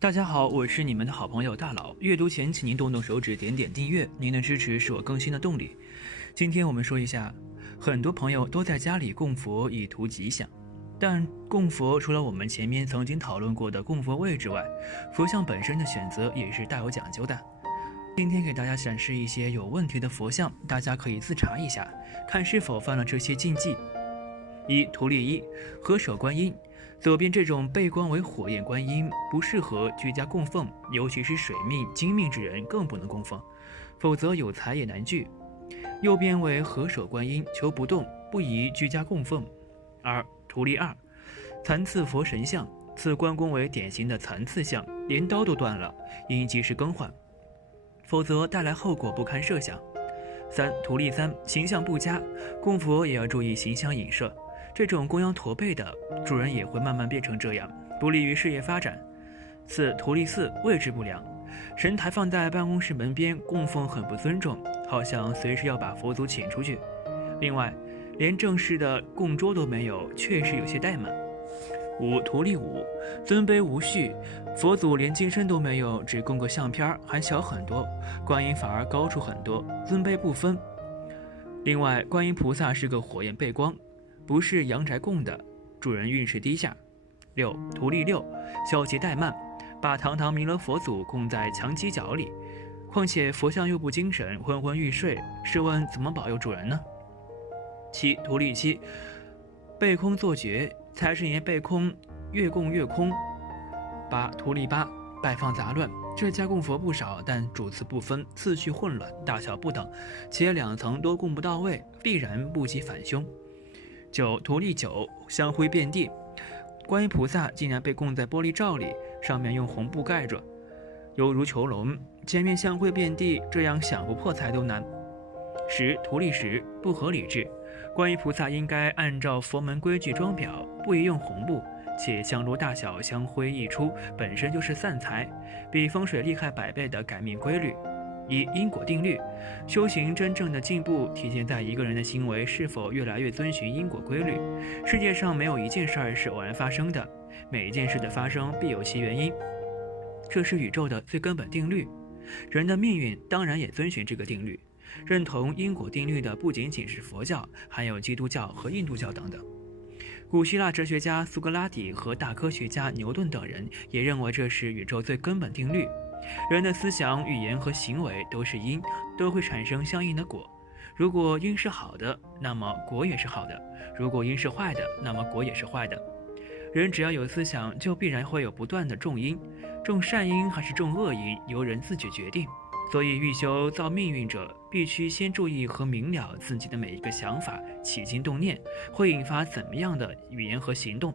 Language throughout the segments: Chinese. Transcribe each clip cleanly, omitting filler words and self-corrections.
大家好，我是你们的好朋友大佬。阅读前，请您动动手指，点点订阅，您的支持是我更新的动力。今天我们说一下，很多朋友都在家里供佛以图吉祥，但供佛除了我们前面曾经讨论过的供佛位之外，佛像本身的选择也是大有讲究的。今天给大家展示一些有问题的佛像，大家可以自查一下，看是否犯了这些禁忌。图例一，合手观音。左边这种背光为火焰观音不适合居家供奉，尤其是水命、金命之人更不能供奉，否则有财也难聚。右边为合手观音，求不动，不宜居家供奉。图例二，残次佛神像。此关公为典型的残次像，连刀都断了，应及时更换，否则带来后果不堪设想。图例三，形象不佳，供佛也要注意形象影射。这种供养驼背的主人也会慢慢变成这样，不利于事业发展。图例四，位置不良，神台放在办公室门边，供奉很不尊重，好像随时要把佛祖请出去。另外，连正式的供桌都没有，确实有些怠慢。图例五，尊卑无序，佛祖连金身都没有，只供个相片还小很多，观音反而高出很多，尊卑不分。另外，观音菩萨是个火焰背光，不是阳宅供的，主人运势低下。图例六，小节怠慢，把堂堂弥勒佛祖供在墙犄角里，况且佛像又不精神，昏昏欲睡，试问怎么保佑主人呢？图例七，背空坐觉，财神爷背空，越供越空。图例八，摆放杂乱，这家供佛不少，但主次不分，次序混乱，大小不等，且两层都供不到位，必然不及反凶。图例九，香灰遍地，观音菩萨竟然被供在玻璃罩里，上面用红布盖着，犹如囚笼，前面香灰遍地，这样想不破财都难。图例10，不合理制，观音菩萨应该按照佛门规矩装裱，不宜用红布，且香炉大小香灰溢出本身就是散财，比风水厉害100倍的改命规律。因果定律，修行真正的进步体现在一个人的行为是否越来越遵循因果规律。世界上没有一件事是偶然发生的，每一件事的发生必有其原因，这是宇宙的最根本定律。人的命运当然也遵循这个定律。认同因果定律的不仅仅是佛教，还有基督教和印度教等等。古希腊哲学家苏格拉底和大科学家牛顿等人也认为这是宇宙最根本定律。人的思想、语言和行为都是因，都会产生相应的果。如果因是好的，那么果也是好的；如果因是坏的，那么果也是坏的。人只要有思想，就必然会有不断的种因，种善因还是种恶因，由人自己决定。所以欲修造命运者，必须先注意和明了自己的每一个想法、起心动念会引发怎么样的语言和行动，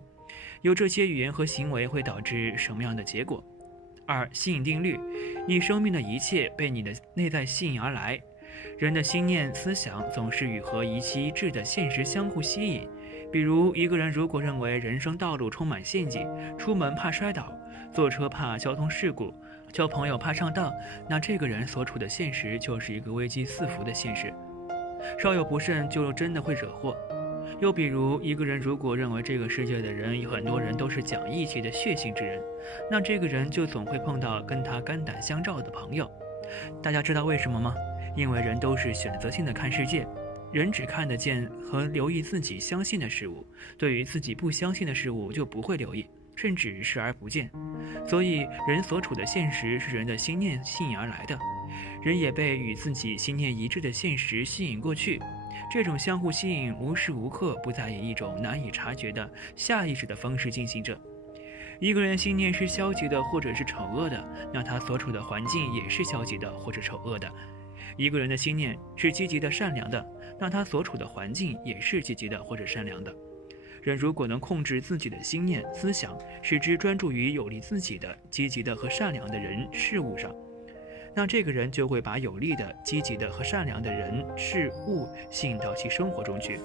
有这些语言和行为会导致什么样的结果。吸引定律，你生命的一切被你的内在吸引而来。人的心念思想总是与和一期一致的现实相互吸引。比如一个人如果认为人生道路充满陷阱，出门怕摔倒，坐车怕交通事故，交朋友怕上当，那这个人所处的现实就是一个危机四伏的现实，稍有不慎就真的会惹祸。又比如一个人如果认为这个世界的人有很多人都是讲义气的血性之人，那这个人就总会碰到跟他肝胆相照的朋友。大家知道为什么吗？因为人都是选择性的看世界，人只看得见和留意自己相信的事物，对于自己不相信的事物就不会留意，甚至视而不见。所以人所处的现实是人的心念吸引而来的，人也被与自己心念一致的现实吸引过去。这种相互吸引无时无刻不在以一种难以察觉的下意识的方式进行着。一个人的心念是消极的或者是丑恶的，那他所处的环境也是消极的或者丑恶的。一个人的心念是积极的善良的，那他所处的环境也是积极的或者善良的。人如果能控制自己的心念思想，使之专注于有利自己的积极的和善良的人事物上，那这个人就会把有利的积极的和善良的人事物吸引到其生活中去，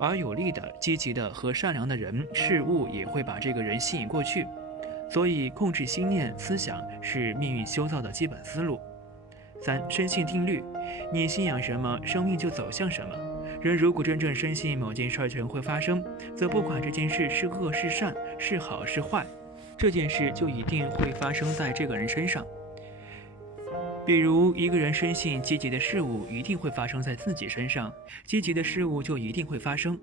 而有利的积极的和善良的人事物也会把这个人吸引过去。所以控制心念思想是命运修造的基本思路。深信定律，你信仰什么，生命就走向什么。人如果真正深信某件事情会发生，则不管这件事是恶是善，是好是坏，这件事就一定会发生在这个人身上。比如，一个人深信积极的事物一定会发生在自己身上，积极的事物就一定会发生。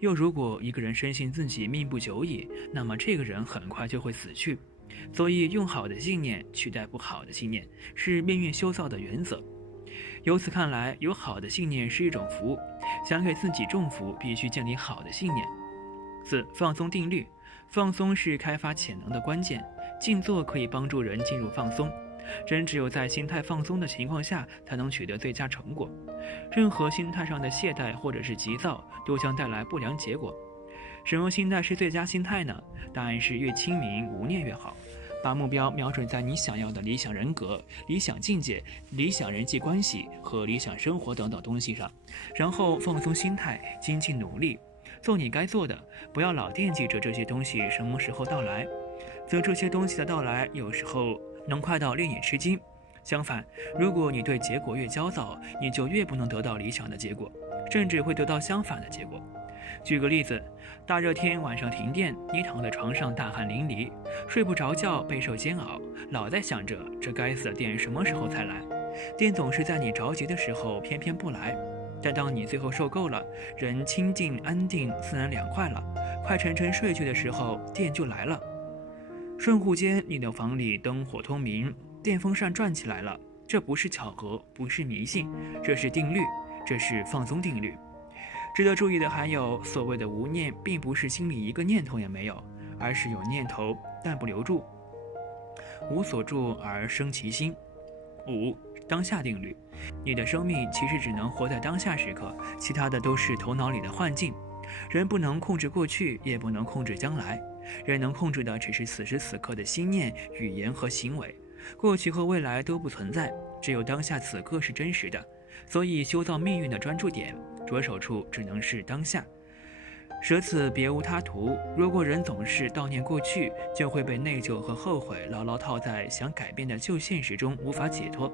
又如果一个人深信自己命不久矣，那么这个人很快就会死去。所以，用好的信念取代不好的信念，是命运修造的原则。由此看来，有好的信念是一种福，想给自己种福，必须建立好的信念。4. 放松定律。放松是开发潜能的关键，静坐可以帮助人进入放松。人只有在心态放松的情况下，才能取得最佳成果。任何心态上的懈怠或者是急躁，都将带来不良结果。什么心态是最佳心态呢？答案是越清明无念越好。把目标瞄准在你想要的理想人格、理想境界、理想人际关系和理想生活等等东西上，然后放松心态，精进努力，做你该做的，不要老惦记着这些东西什么时候到来。则这些东西的到来，有时候能快到令你吃惊。相反，如果你对结果越焦躁，你就越不能得到理想的结果，甚至会得到相反的结果。举个例子，大热天晚上停电，你躺在床上大汗淋漓，睡不着觉，备受煎熬，老在想着这该死的电什么时候才来。电总是在你着急的时候偏偏不来，但当你最后受够了，人清静安定，自然凉快了，快沉沉睡去的时候，电就来了。瞬忽间，你的房里灯火通明，电风扇转起来了。这不是巧合，不是迷信，这是定律，这是放松定律。值得注意的还有，所谓的无念，并不是心里一个念头也没有，而是有念头但不留住，无所住而生其心。5. 当下定律。你的生命其实只能活在当下时刻，其他的都是头脑里的幻境。人不能控制过去，也不能控制将来，人能控制的只是此时此刻的心念、语言和行为。过去和未来都不存在，只有当下此刻是真实的。所以修造命运的专注点，着手处只能是当下。舍此别无他途。如果人总是悼念过去，就会被内疚和后悔牢牢套在想改变的旧现实中，无法解脱。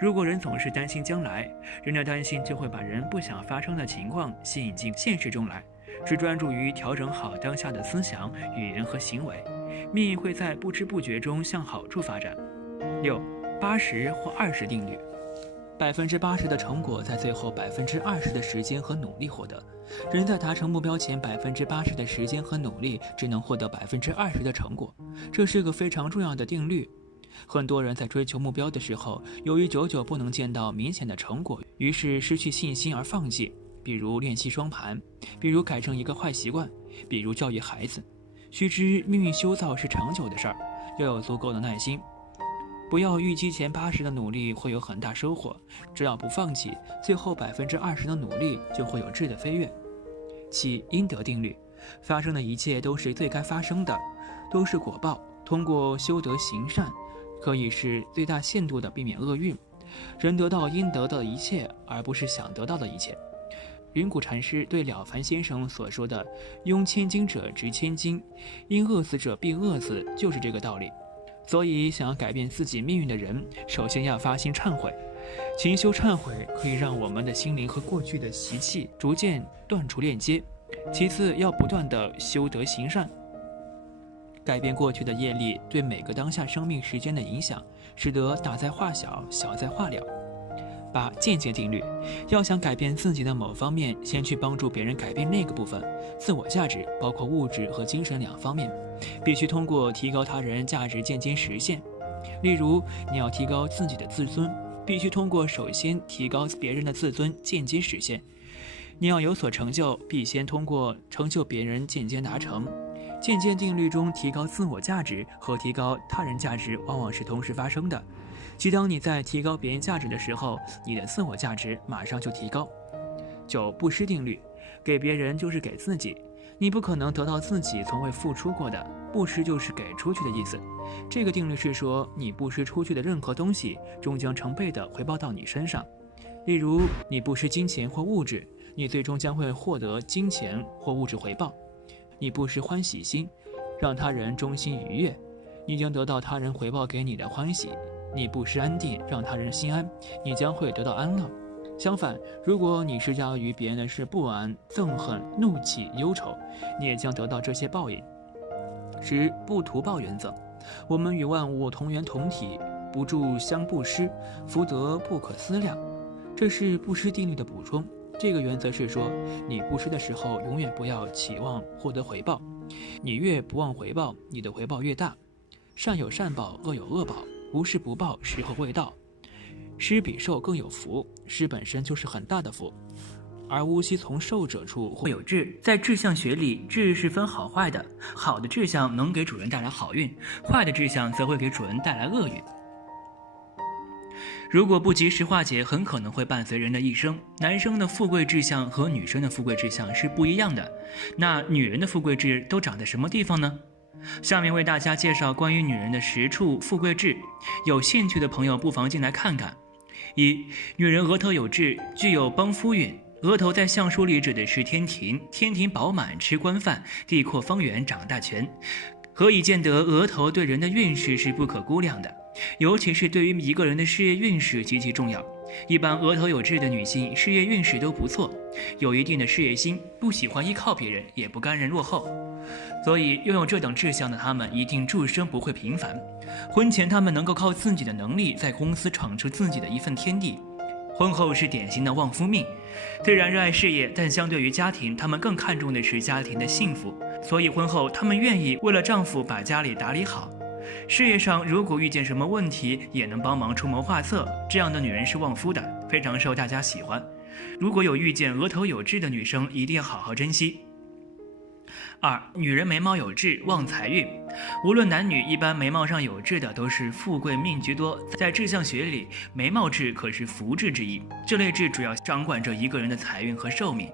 如果人总是担心将来，人的担心就会把人不想发生的情况吸引进现实中来。只专注于调整好当下的思想、语言和行为，命运会在不知不觉中向好处发展。6. 80或20定律。80%的成果在最后20%的时间和努力获得。人在达成目标前80%的时间和努力，只能获得20%的成果。这是个非常重要的定律。很多人在追求目标的时候，由于久久不能见到明显的成果，于是失去信心而放弃。比如练习双盘，比如改正一个坏习惯，比如教育孩子。须知命运修造是长久的事儿，要有足够的耐心。不要预期前80%的努力会有很大收获，只要不放弃，最后20%的努力就会有质的飞跃。7. 因得定律。发生的一切都是最该发生的，都是果报。通过修德行善，可以是最大限度地避免厄运。人得到应得的一切，而不是想得到的一切。云谷禅师对了凡先生所说的“拥千金者值千金，因饿死者必饿死”，就是这个道理。所以，想要改变自己命运的人，首先要发心忏悔。勤修忏悔可以让我们的心灵和过去的习气逐渐断除链接。其次，要不断地修德行善，改变过去的业力对每个当下生命时间的影响，使得大灾化小，小灾化了。8. 间接定律。要想改变自己的某方面，先去帮助别人改变那个部分。自我价值包括物质和精神两方面，必须通过提高他人价值间接实现。例如，你要提高自己的自尊，必须通过首先提高别人的自尊间接实现。你要有所成就，必先通过成就别人间接达成。间接定律中，提高自我价值和提高他人价值往往是同时发生的。即当你在提高别人价值的时候，你的自我价值马上就提高。9. 布施定律。给别人就是给自己，你不可能得到自己从未付出过的，布施就是给出去的意思。这个定律是说，你布施出去的任何东西，终将成倍的回报到你身上。例如，你布施金钱或物质，你最终将会获得金钱或物质回报。你布施欢喜心，让他人衷心愉悦，你将得到他人回报给你的欢喜。你布施安定，让他人心安，你将会得到安乐。相反，如果你施加于别人的是不安、憎恨、怒气、忧愁，你也将得到这些报应。持不图报原则。我们与万物同源同体，不助相不施，福德不可思量。这是布施定律的补充。这个原则是说，你布施的时候永远不要期望获得回报，你越不忘回报，你的回报越大。善有善报，恶有恶报，不是不报，时候未到。施比受更有福，施本身就是很大的福，而无悉从受者处会有智。在志向学里，志是分好坏的，好的志向能给主人带来好运，坏的志向则会给主人带来厄运。如果不及时化解，很可能会伴随人的一生。男生的富贵志向和女生的富贵志向是不一样的，那女人的富贵志都长在什么地方呢？下面为大家介绍关于女人的10处富贵痣，有兴趣的朋友不妨进来看看。1. 女人额头有痣，具有帮夫运。额头在相书里指的是天庭，天庭饱满，吃官饭，地阔方圆，掌大权。可以见得额头对人的运势是不可估量的，尤其是对于一个人的事业运势极其重要。一般额头有痣的女性事业运势都不错，有一定的事业心，不喜欢依靠别人，也不甘人落后。所以拥有这等志向的她们一定终生不会平凡。婚前她们能够靠自己的能力在公司闯出自己的一份天地，婚后是典型的旺夫命。虽然热爱事业，但相对于家庭，她们更看重的是家庭的幸福，所以婚后她们愿意为了丈夫把家里打理好。事业上如果遇见什么问题，也能帮忙出谋划策，这样的女人是旺夫的，非常受大家喜欢。如果有遇见额头有痣的女生，一定要好好珍惜。2. 女人眉毛有痣，旺财运。无论男女，一般眉毛上有痣的都是富贵命居多。在志向学里，眉毛痣可是福痣之一，这类痣主要掌管着一个人的财运和寿命。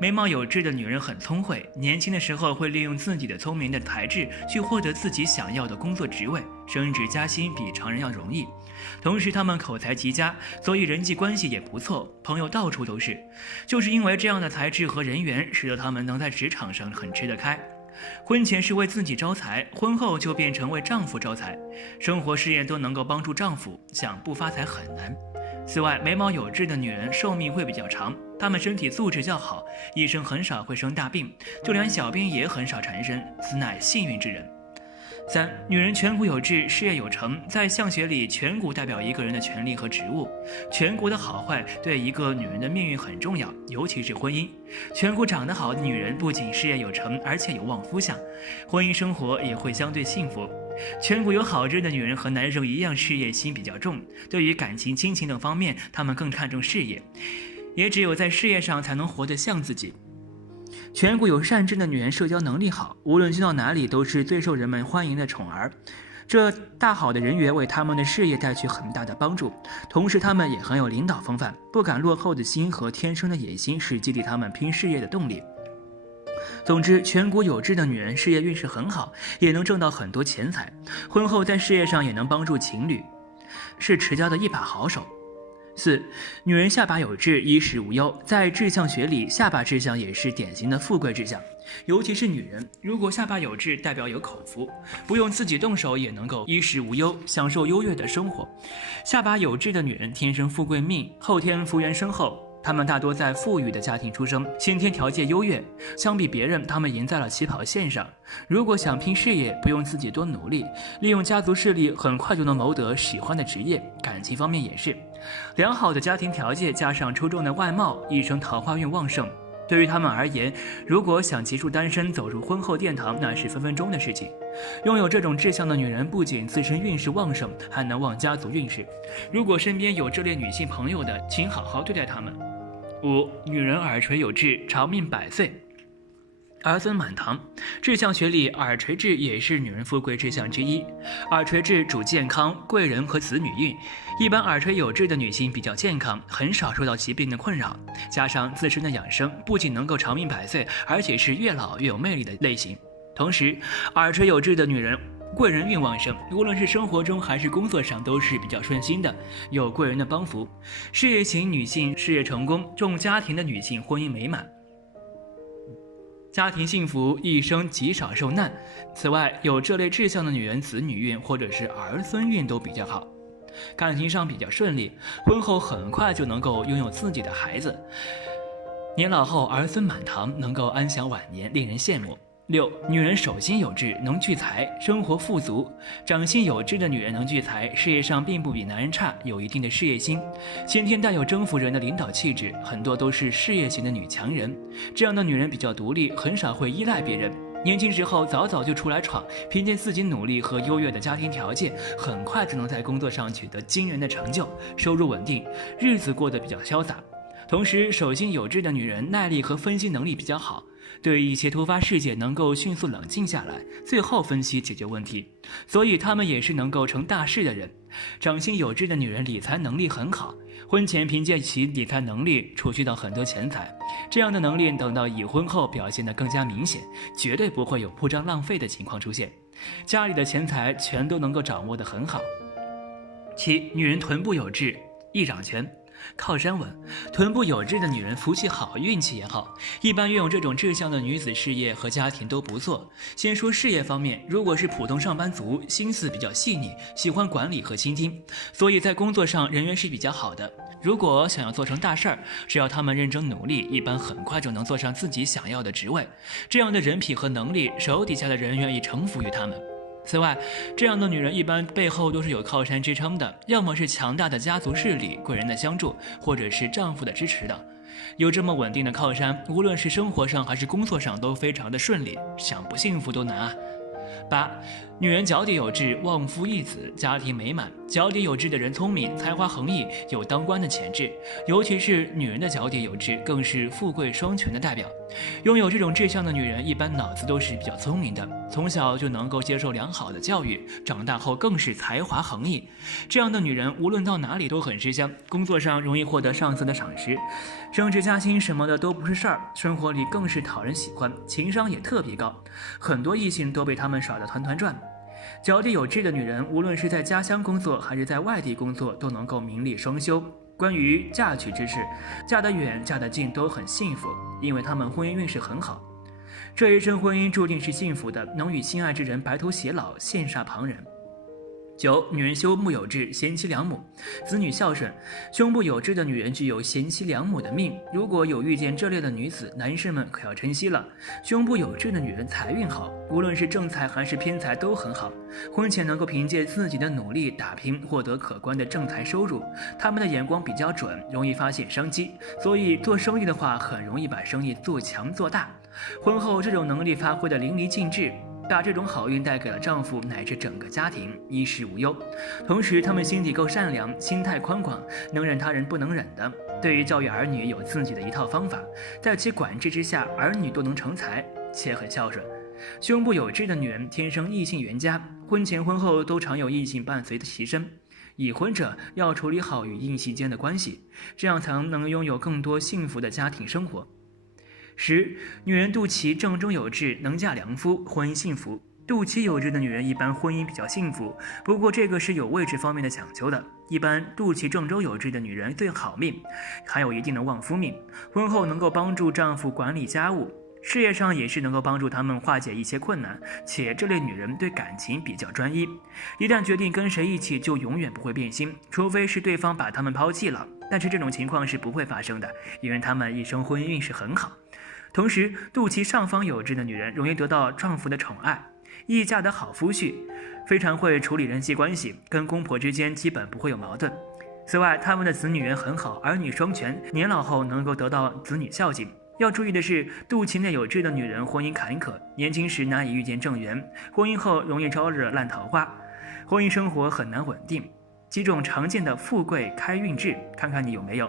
眉毛有痣的女人很聪慧，年轻的时候会利用自己的聪明的才智去获得自己想要的工作职位，升职加薪比常人要容易。同时她们口才极佳，所以人际关系也不错，朋友到处都是。就是因为这样的才智和人缘，使得她们能在职场上很吃得开。婚前是为自己招财，婚后就变成为丈夫招财，生活事业都能够帮助丈夫，想不发财很难。此外，眉毛有痣的女人寿命会比较长，她们身体素质较好，一生很少会生大病，就连小病也很少缠身，此乃幸运之人。3. 女人颧骨有痣，事业有成。在相学里，颧骨代表一个人的权力和职务，颧骨的好坏对一个女人的命运很重要，尤其是婚姻。颧骨长得好的女人不仅事业有成，而且有旺夫相，婚姻生活也会相对幸福。颧骨有好痣的女人和男生一样，事业心比较重，对于感情、亲情等方面，她们更看重事业，也只有在事业上才能活得像自己。颧骨有善痣的女人社交能力好，无论去到哪里都是最受人们欢迎的宠儿，这大好的人缘为他们的事业带去很大的帮助。同时他们也很有领导风范，不敢落后的心和天生的野心是激励他们拼事业的动力。总之，颧骨有痣的女人事业运势很好，也能挣到很多钱财，婚后在事业上也能帮助情侣，是持家的一把好手。4. 女人下巴有痣，衣食无忧。在志向学里，下巴志向也是典型的富贵志向，尤其是女人，如果下巴有痣，代表有口福，不用自己动手也能够衣食无忧，享受优越的生活。下巴有痣的女人天生富贵命，后天福缘深厚。她们大多在富裕的家庭出生，先天条件优越，相比别人，她们赢在了起跑线上。如果想拼事业，不用自己多努力，利用家族势力，很快就能谋得喜欢的职业。感情方面也是，良好的家庭条件加上出众的外貌，一生桃花运旺盛。对于他们而言，如果想结束单身，走入婚后殿堂，那是分分钟的事情。拥有这种志向的女人，不仅自身运势旺盛，还能旺家族运势。如果身边有这类女性朋友的，请好好对待她们。5. 女人耳垂有痣，长命100岁。儿孙满堂，志向学里，耳垂痣也是女人富贵志向之一。耳垂痣主健康、贵人和子女运。一般耳垂有痣的女性比较健康，很少受到疾病的困扰，加上自身的养生，不仅能够长命100岁，而且是越老越有魅力的类型。同时，耳垂有痣的女人贵人运旺盛，无论是生活中还是工作上都是比较顺心的，有贵人的帮扶。事业型女性事业成功，重家庭的女性婚姻美满，家庭幸福，一生极少受难。此外，有这类志向的女人子女运或者是儿孙运都比较好，感情上比较顺利，婚后很快就能够拥有自己的孩子，年老后儿孙满堂，能够安享晚年，令人羡慕。6. 女人手心有痣，能聚财，生活富足。掌心有痣的女人能聚财，事业上并不比男人差，有一定的事业心，先天带有征服人的领导气质，很多都是事业型的女强人。这样的女人比较独立，很少会依赖别人。年轻时候早早就出来闯，凭借自己努力和优越的家庭条件，很快就能在工作上取得惊人的成就，收入稳定，日子过得比较潇洒。同时，手心有痣的女人耐力和分析能力比较好，对于一些突发事件能够迅速冷静下来，最后分析解决问题，所以她们也是能够成大事的人。掌心有痣的女人理财能力很好，婚前凭借其理财能力储蓄到很多钱财，这样的能力等到已婚后表现得更加明显，绝对不会有铺张浪费的情况出现，家里的钱财全都能够掌握得很好。7. 女人臀部有痣，易掌权，靠山稳。臀部有痣的女人福气好，运气也好，一般拥有这种志向的女子事业和家庭都不错。先说事业方面，如果是普通上班族，心思比较细腻，喜欢管理和倾听，所以在工作上人缘是比较好的。如果想要做成大事儿，只要他们认真努力，一般很快就能做上自己想要的职位。这样的人品和能力，手底下的人愿意臣服于他们。此外，这样的女人一般背后都是有靠山支撑的，要么是强大的家族势力、贵人的相助，或者是丈夫的支持的。有这么稳定的靠山，无论是生活上还是工作上都非常的顺利，想不幸福都难啊。8. 女人脚底有痣，旺夫益子，家庭美满。脚底有痣的人聪明，才华横溢，有当官的潜质，尤其是女人的脚底有痣，更是富贵双全的代表。拥有这种志向的女人，一般脑子都是比较聪明的，从小就能够接受良好的教育，长大后更是才华横溢。这样的女人无论到哪里都很吃香，工作上容易获得上司的赏识，升职加薪什么的都不是事儿，生活里更是讨人喜欢，情商也特别高，很多异性都被他们耍得团团转。脚底有痣的女人，无论是在家乡工作还是在外地工作，都能够名利双修。关于嫁娶之事，嫁得远嫁得近都很幸福，因为她们婚姻运势很好，这一生婚姻注定是幸福的，能与心爱之人白头偕老，羡煞旁人。9. 女人胸部有痣，贤妻良母，子女孝顺。胸部有痣的女人具有贤妻良母的命，如果有遇见这类的女子，男士们可要珍惜了。胸部有痣的女人财运好，无论是正财还是偏财都很好，婚前能够凭借自己的努力打拼，获得可观的正财收入。他们的眼光比较准，容易发现商机，所以做生意的话，很容易把生意做强做大。婚后这种能力发挥得淋漓尽致，把这种好运带给了丈夫乃至整个家庭，衣食无忧。同时他们心底够善良，心态宽广，能忍他人不能忍的。对于教育儿女有自己的一套方法，在其管制之下，儿女都能成才，且很孝顺。胸部有痣的女人天生异性缘佳，婚前婚后都常有异性伴随的其身。已婚者要处理好与异性间的关系，这样才能拥有更多幸福的家庭生活。10. 女人肚脐正中有痣，能嫁良夫，婚姻幸福。肚脐有痣的女人一般婚姻比较幸福，不过这个是有位置方面的讲究的。一般肚脐正中有痣的女人最好命，还有一定的旺夫命，婚后能够帮助丈夫管理家务，事业上也是能够帮助他们化解一些困难，且这类女人对感情比较专一，一旦决定跟谁一起就永远不会变心，除非是对方把他们抛弃了，但是这种情况是不会发生的，因为他们一生婚姻运势很好。同时肚脐上方有痣的女人容易得到丈夫的宠爱，易嫁得好夫婿，非常会处理人际关系，跟公婆之间基本不会有矛盾。此外他们的子女缘很好，儿女双全，年老后能够得到子女孝敬。要注意的是，肚脐内有痣的女人婚姻坎坷，年轻时难以遇见正缘，婚姻后容易招惹烂桃花，婚姻生活很难稳定。几种常见的富贵开运痣，看看你有没有。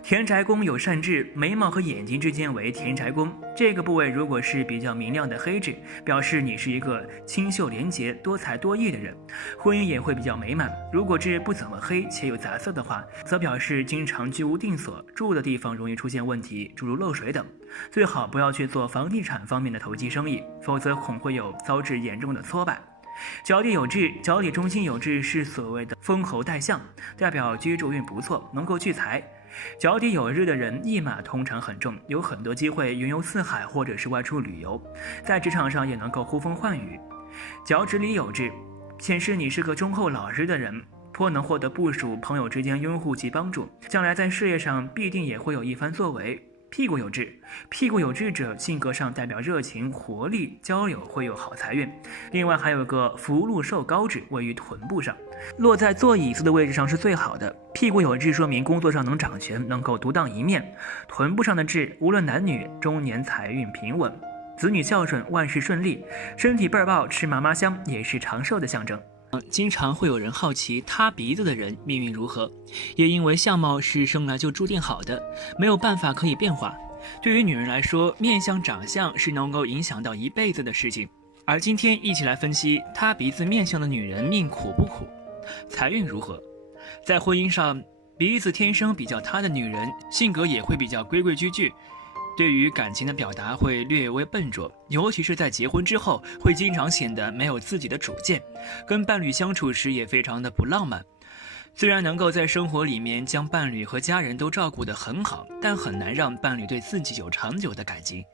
田宅宫有善痣，眉毛和眼睛之间为田宅宫，这个部位如果是比较明亮的黑痣，表示你是一个清秀廉洁、多才多艺的人，婚姻也会比较美满。如果痣不怎么黑且有杂色的话，则表示经常居无定所，住的地方容易出现问题，诸如漏水等。最好不要去做房地产方面的投机生意，否则恐会有遭致严重的挫败。脚底有痣，脚底中心有痣是所谓的封侯带相，代表居住运不错，能够聚财。脚底有痣的人一马通常很重，有很多机会云游四海或者是外出旅游，在职场上也能够呼风唤雨。脚趾里有痣，显示你是个忠厚老实的人，颇能获得部属，朋友之间拥护及帮助，将来在事业上必定也会有一番作为。屁股有痣，屁股有痣者性格上代表热情、活力，交友会有好财运。另外还有个福禄寿高痣，位于臀部上，落在坐椅子的位置上是最好的。屁股有痣说明工作上能掌权，能够独当一面。臀部上的痣，无论男女，中年财运平稳，子女孝顺，万事顺利，身体倍儿棒，吃嘛嘛香，也是长寿的象征。经常会有人好奇塌鼻子的人命运如何，也因为相貌是生来就注定好的，没有办法可以变化。对于女人来说，面相长相是能够影响到一辈子的事情。而今天一起来分析塌鼻子面相的女人命苦不苦，财运如何。在婚姻上，鼻子天生比较塌的女人，性格也会比较规规矩矩，对于感情的表达会略微笨拙，尤其是在结婚之后，会经常显得没有自己的主见，跟伴侣相处时也非常的不浪漫。虽然能够在生活里面将伴侣和家人都照顾得很好，但很难让伴侣对自己有长久的感情。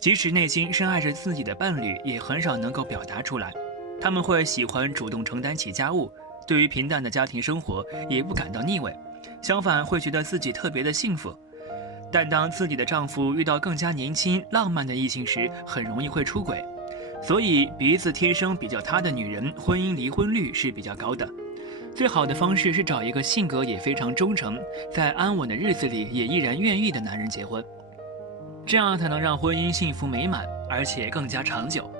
即使内心深爱着自己的伴侣，也很少能够表达出来。他们会喜欢主动承担起家务，对于平淡的家庭生活也不感到腻味，相反会觉得自己特别的幸福。但当自己的丈夫遇到更加年轻浪漫的异性时，很容易会出轨。所以鼻子天生比较塌的女人，婚姻离婚率是比较高的。最好的方式是找一个性格也非常忠诚，在安稳的日子里也依然愿意的男人结婚，这样才能让婚姻幸福美满，而且更加长久。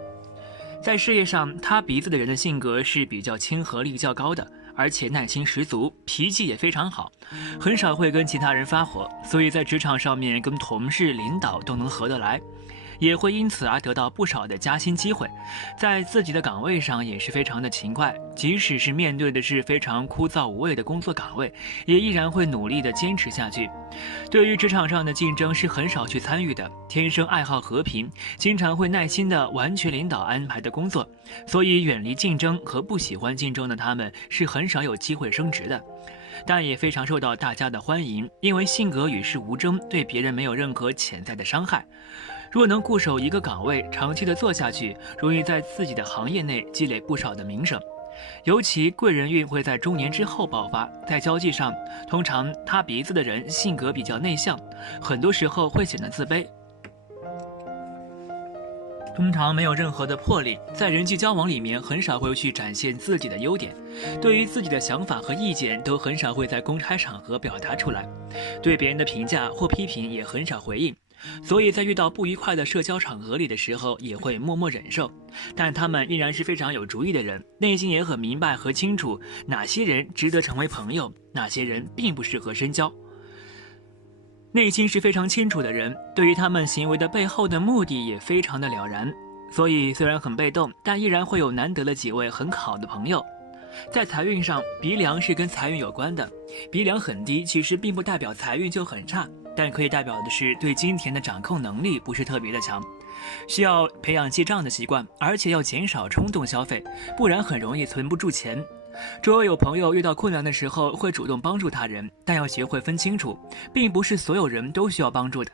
在事业上，塌鼻子的人的性格是比较亲和力较高的，而且耐心十足，脾气也非常好，很少会跟其他人发火，所以在职场上面跟同事、领导都能合得来，也会因此而得到不少的加薪机会。在自己的岗位上也是非常的勤快，即使是面对的是非常枯燥无味的工作岗位，也依然会努力的坚持下去。对于职场上的竞争是很少去参与的，天生爱好和平，经常会耐心的完全领导安排的工作，所以远离竞争和不喜欢竞争的他们是很少有机会升职的。但也非常受到大家的欢迎，因为性格与世无争，对别人没有任何潜在的伤害。若能固守一个岗位，长期的做下去，容易在自己的行业内积累不少的名声。尤其贵人运会在中年之后爆发。在交际上，通常塌鼻子的人性格比较内向，很多时候会显得自卑，通常没有任何的魄力，在人际交往里面很少会去展现自己的优点，对于自己的想法和意见都很少会在公开场合表达出来，对别人的评价或批评也很少回应，所以在遇到不愉快的社交场合里的时候也会默默忍受。但他们依然是非常有主意的人，内心也很明白和清楚哪些人值得成为朋友，哪些人并不适合深交。内心是非常清楚的人，对于他们行为的背后的目的也非常的了然，所以虽然很被动，但依然会有难得的几位很好的朋友。在财运上，鼻梁是跟财运有关的，鼻梁很低其实并不代表财运就很差，但可以代表的是对金钱的掌控能力不是特别的强，需要培养记账的习惯，而且要减少冲动消费，不然很容易存不住钱。周围有朋友遇到困难的时候会主动帮助他人，但要学会分清楚，并不是所有人都需要帮助的。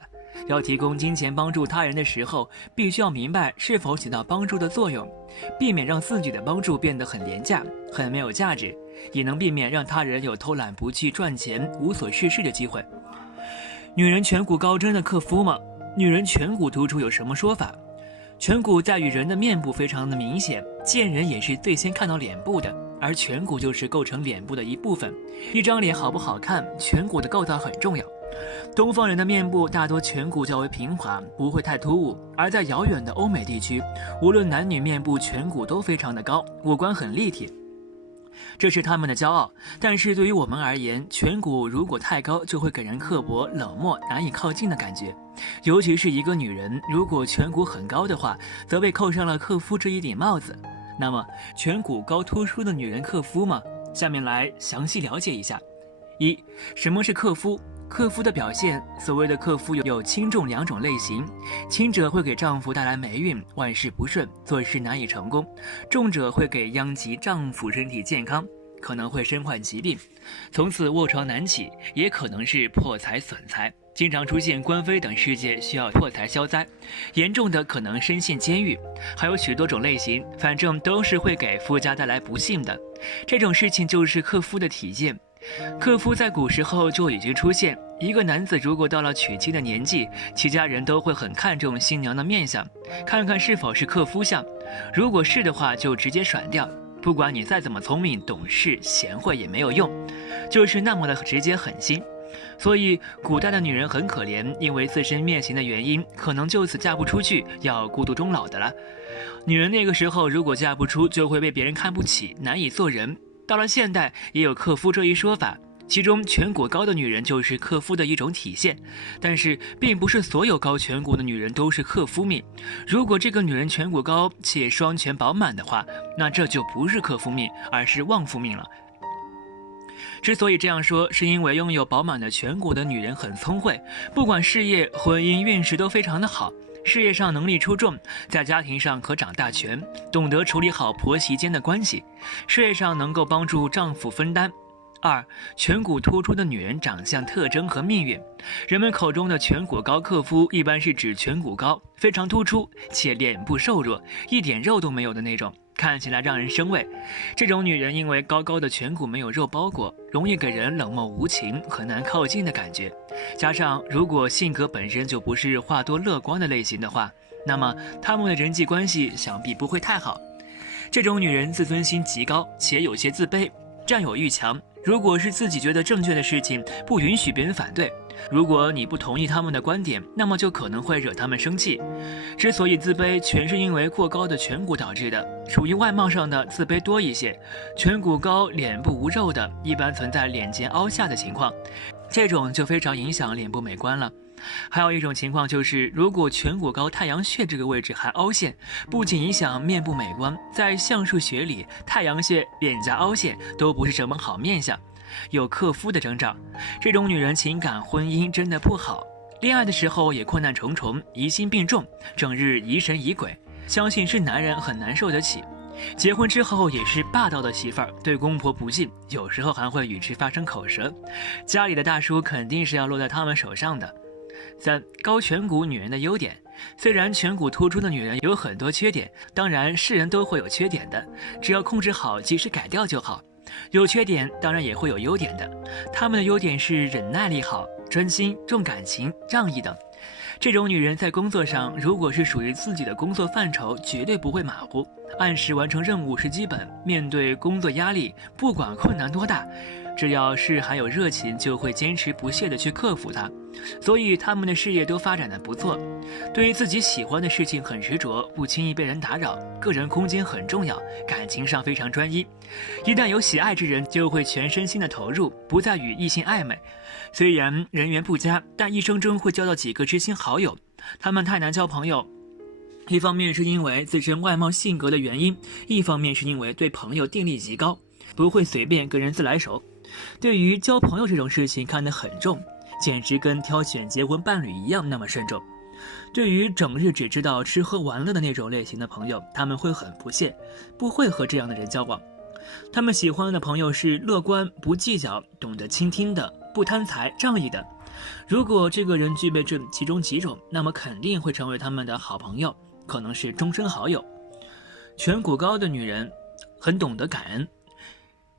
要提供金钱帮助他人的时候，必须要明白是否起到帮助的作用，避免让自己的帮助变得很廉价、很没有价值，也能避免让他人有偷懒不去赚钱、无所事事的机会。女人颧骨高真的克夫吗？女人颧骨突出有什么说法？颧骨在于人的面部非常的明显，见人也是最先看到脸部的，而颧骨就是构成脸部的一部分。一张脸好不好看，颧骨的构造很重要。东方人的面部大多颧骨较为平滑，不会太突兀，而在遥远的欧美地区，无论男女面部颧骨都非常的高，五官很立体，这是他们的骄傲。但是对于我们而言，颧骨如果太高，就会给人刻薄、冷漠、难以靠近的感觉。尤其是一个女人，如果颧骨很高的话，则被扣上了克夫这一顶帽子。那么，颧骨高突出的女人克夫吗？下面来详细了解一下。一、什么是克夫？克夫的表现，所谓的克夫有轻重两种类型，轻者会给丈夫带来霉运，万事不顺，做事难以成功；重者会给殃及丈夫身体健康，可能会身患疾病，从此卧床难起，也可能是破财损财，经常出现官非等事件，需要破财消灾，严重的可能深陷监狱，还有许多种类型，反正都是会给夫家带来不幸的。这种事情就是克夫的体现。克夫在古时候就已经出现，一个男子如果到了娶妻的年纪，其家人都会很看重新娘的面相，看看是否是克夫相，如果是的话就直接甩掉，不管你再怎么聪明懂事贤惠也没有用，就是那么的直接狠心。所以古代的女人很可怜，因为自身面型的原因，可能就此嫁不出去，要孤独终老的了。女人那个时候如果嫁不出，就会被别人看不起，难以做人。到了现代也有克夫这一说法，其中颧骨高的女人就是克夫的一种体现，但是并不是所有高颧骨的女人都是克夫命。如果这个女人颧骨高且双颧饱满的话，那这就不是克夫命，而是旺夫命了。之所以这样说，是因为拥有饱满的颧骨的女人很聪慧，不管事业、婚姻、运势都非常的好，事业上能力出众，在家庭上可掌大权，懂得处理好婆媳间的关系，事业上能够帮助丈夫分担。二，颧骨突出的女人长相特征和命运。人们口中的颧骨高克夫，一般是指颧骨高，非常突出，且脸部瘦弱，一点肉都没有的那种，看起来让人生畏。这种女人因为高高的颧骨没有肉包裹，容易给人冷漠无情、很难靠近的感觉。加上如果性格本身就不是话多乐观的类型的话，那么她们的人际关系想必不会太好。这种女人自尊心极高，且有些自卑，占有欲强。如果是自己觉得正确的事情，不允许别人反对。如果你不同意他们的观点，那么就可能会惹他们生气。之所以自卑，全是因为过高的颧骨导致的，属于外貌上的自卑多一些。颧骨高、脸部无肉的，一般存在脸颊凹下的情况，这种就非常影响脸部美观了。还有一种情况就是，如果颧骨高太阳穴这个位置还凹陷，不仅影响面部美观，在相术学里，太阳穴、脸颊凹陷都不是什么好面相，有克夫的征兆。这种女人情感婚姻真的不好，恋爱的时候也困难重重，疑心病重，整日疑神疑鬼，相信是男人很难受得起。结婚之后也是霸道的媳妇儿，对公婆不敬，有时候还会与之发生口舌，家里的大叔肯定是要落在他们手上的。三，高颧骨女人的优点。虽然颧骨突出的女人有很多缺点，当然是人都会有缺点的，只要控制好，及时改掉就好。有缺点当然也会有优点的，她们的优点是忍耐力好、专心、重感情、仗义等。这种女人在工作上，如果是属于自己的工作范畴，绝对不会马虎，按时完成任务是基本。面对工作压力，不管困难多大，只要是还有热情，就会坚持不懈地去克服它，所以他们的事业都发展得不错。对于自己喜欢的事情很执着，不轻易被人打扰，个人空间很重要，感情上非常专一。一旦有喜爱之人，就会全身心的投入，不再与异性暧昧。虽然人缘不佳，但一生中会交到几个知心好友。他们太难交朋友，一方面是因为自身外貌性格的原因，一方面是因为对朋友定力极高，不会随便跟人自来熟。对于交朋友这种事情看得很重，简直跟挑选结婚伴侣一样那么慎重。对于整日只知道吃喝玩乐的那种类型的朋友，他们会很不屑，不会和这样的人交往。他们喜欢的朋友是乐观、不计较、懂得倾听的、不贪财、仗义的。如果这个人具备这其中几种，那么肯定会成为他们的好朋友，可能是终身好友。颧骨高的女人很懂得感恩，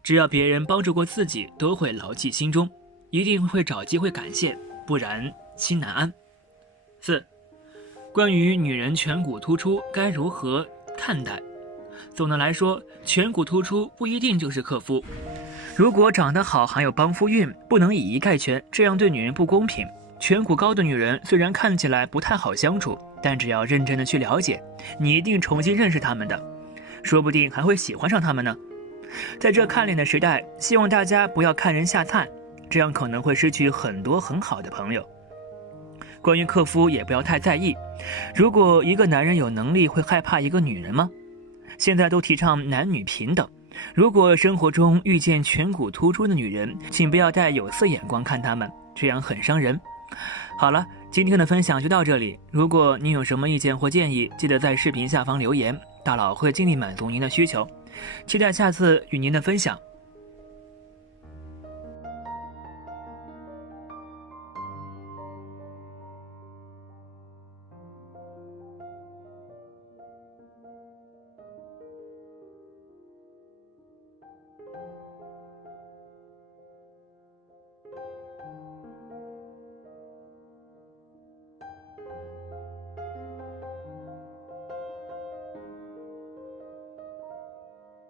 只要别人帮助过自己，都会牢记心中，一定会找机会感谢，不然心难安。四，关于女人颧骨突出该如何看待？总的来说，颧骨突出不一定就是克夫。如果长得好还有帮夫运，不能以一概全，这样对女人不公平。颧骨高的女人虽然看起来不太好相处，但只要认真的去了解，你一定重新认识她们的，说不定还会喜欢上她们呢。在这看脸的时代，希望大家不要看人下菜，这样可能会失去很多很好的朋友。关于克夫也不要太在意，如果一个男人有能力，会害怕一个女人吗？现在都提倡男女平等，如果生活中遇见颧骨突出的女人，请不要带有色眼光看她们，这样很伤人。好了，今天的分享就到这里，如果您有什么意见或建议，记得在视频下方留言，大佬会尽力满足您的需求。期待下次与您的分享。